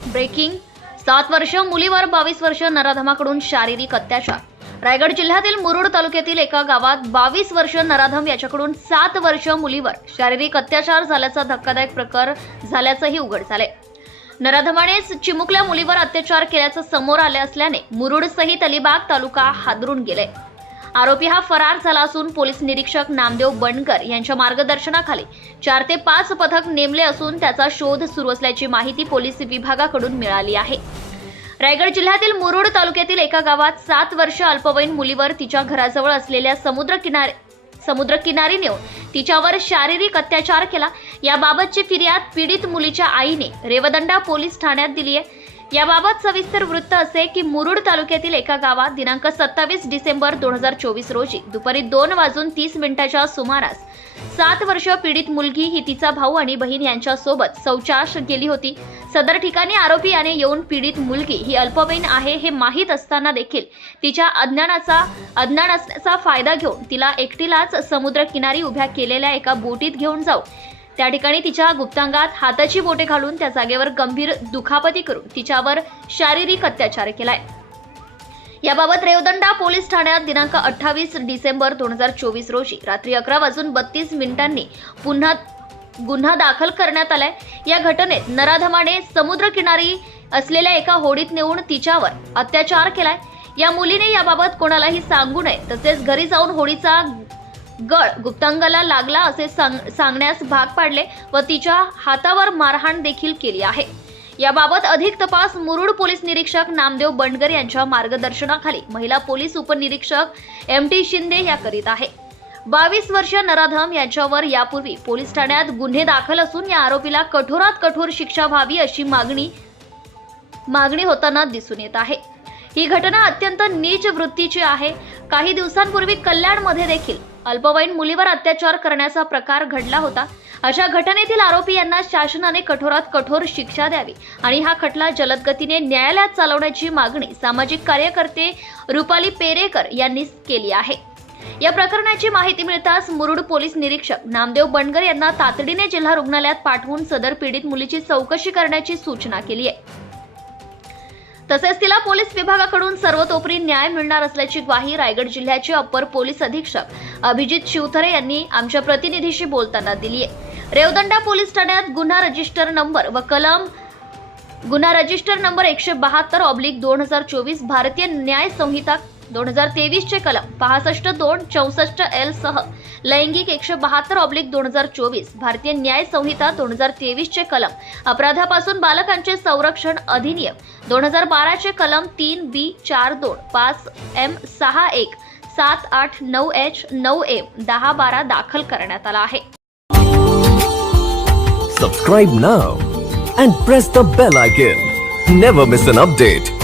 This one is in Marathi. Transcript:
ब्रेकिंग सात वर्ष मुलीवर बावीस वर्ष नराधमाकडून शारीरिक अत्याचार. रायगड जिल्ह्यातील मुरुड तालुक्यातील एका गावात बावीस वर्ष नराधम याच्याकडून सात वर्ष मुलीवर शारीरिक अत्याचार झाल्याचा धक्कादायक प्रकार झाल्याचंही उघड झाले नराधमानेच चिमुकल्या मुलीवर अत्याचार केल्याचं समोर आले असल्याने मुरुडसहित अलिबाग तालुका हादरून गेले आरोपी हा फरार झाला असून पोलीस निरीक्षक नामदेव बंडकर यांच्या मार्गदर्शनाखाली चार ते पाच पथक नेमले असून त्याचा शोध सुरू असल्याची माहिती पोलीस विभागाकडून मिळाली आहे. रायगड जिल्ह्यातील मुरुड तालुक्यातील एका गावात सात वर्ष अल्पवयीन मुलीवर तिच्या घराजवळ असलेल्या समुद्र किनारे समुद्र किनारी नेऊन तिच्यावर शारीरिक अत्याचार केला. याबाबतची फिर्याद पीडित मुलीच्या आईने रेवदंडा पोलीस ठाण्यात दिली आहे याबाबत सविस्तर वृत्त असे की मुरुड तालुक्यातील एका गावात दिनांक सत्तावीस डिसेंबर दोन हजार चोवीस रोजी दुपारी दोन वाजून तीस मिनिटाच्या सुमारास सात वर्ष पीडित मुलगी ही तिचा भाऊ आणि बहीण यांच्यासोबत शौचाश शौचास गेली होती. सदर ठिकाणी आरोपी याने येऊन पीडित मुलगी ही अल्पवयीन आहे हे माहीत असताना देखील तिच्या अज्ञानाचा अज्ञान असण्याचा फायदा घेऊन तिला एकटीलाच समुद्र किनारी उभ्या केलेल्या एका बोटीत घेऊन जाऊ. त्या ठिकाणी तिच्या गुप्तांगात हाताची बोटे घालून त्या जागेवर गंभीर दुखापती करून तिच्यावर शारीरिक अत्याचार केलाय. याबाबत रेवदंडा पोलीस ठाण्यात दिनांक अठ्ठावीस डिसेंबर दोन हजार चोवीस रोजी रात्री अकरा वाजून बत्तीस मिनिटांनी पुन्हा गुन्हा दाखल करण्यात आलाय. या घटनेत नराधमाने समुद्रकिनारी असलेल्या एका होडीत नेऊन तिच्यावर अत्याचार केलाय. या मुलीने याबाबत कोणालाही सांगू नये तसेच घरी जाऊन होडीचा गळ गुप्तांगाला लागला असे सांग- सांगण्यास भाग पाडले व तिच्या हातावर मारहाण देखील केली आहे. याबाबत अधिक तपास मुरुड पोलीस निरीक्षक नामदेव बंडगर यांच्या मार्गदर्शनाखाली महिला पोलीस उपनिरीक्षक एम टी शिंदे या करीत आहे. बावीस वर्ष नराधम यांच्यावर यापूर्वी पोलीस ठाण्यात गुन्हे दाखल असून या आरोपीला कठोरात कठोर शिक्षा व्हावी अशी मागणी मागणी होताना दिसून येत आहे. ही घटना अत्यंत नीच वृत्तीची आहे. काही दिवसांपूर्वी कल्याणमध्ये देखील अल्पवयीन मुलीवर अत्याचार करण्याचा प्रकार घडला होता. अशा घटनेतील आरोपी यांना शासनाने कठोरात कठोर शिक्षा द्यावी आणि हा खटला जलद गतीने न्यायालयात चालवण्याची मागणी सामाजिक कार्यकर्ते रुपाली पेरेकर यांनी केली आहे. या प्रकरणाची माहिती मिळताच मुरुड पोलीस निरीक्षक नामदेव बनगर यांना तातडीने जिल्हा रुग्णालयात पाठवून सदर पीडित मुलीची चौकशी करण्याची सूचना केली आहे. तसेच तिला पोलीस विभागाकडून सर्वतोपरी न्याय मिळणार असल्याची ग्वाही रायगड जिल्ह्याचे अप्पर पोलीस अधीक्षक अभिजित शिवथरे यांनी आमच्या प्रतिनिधीशी बोलताना दिली आहे. रेवदंडा पोलीस ठाण्यात गुन्हा रजिस्टर नंबर व कलम गुन्हा रजिस्टर नंबर एकशे बहात्तर ऑब्लिक दोन हजार चोवीस भारतीय न्याय संहिता दोन हजार तेवीस चे कलम पासष्ट दोन चौसष्ट एल सह. लैंगिक एकशे बहात्तर ऑब्लिक दोन हजार चोवीस भारतीय न्याय संहिता दोन हजार तेवीस चे कलम अपराधापासून बालकांचे संरक्षण अधिनियम दोन हजार बाराचे कलम तीन बी चार दोन पाच एम सहा एक सात आठ नऊ एच नऊ एम दहा बारा दाखल करण्यात आला आहे. Subscribe now and press the bell icon never miss an update